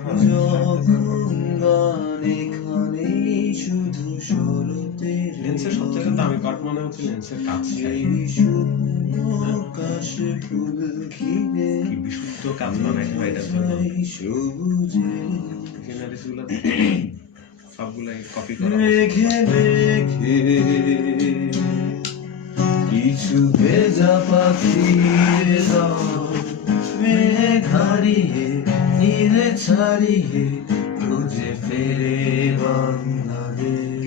যখন গানে শুধু শরতের লেন্সের সবচেয়ে দামি কাট মনে হচ্ছে লেন্সের কাছে আকাশে ফুল ঘিরে কি বিশুদ্ধ কাজ বানাইতে হয় এটার জন্য সবুজে সিনারিজগুলো সবগুলাই কপি করা মেঘে মেঘে কিছু ভেজা পাখির দল মেঘ হারিয়ে নীল ছাড়িয়ে খুঁজে ফেরে বাংলাদেশ।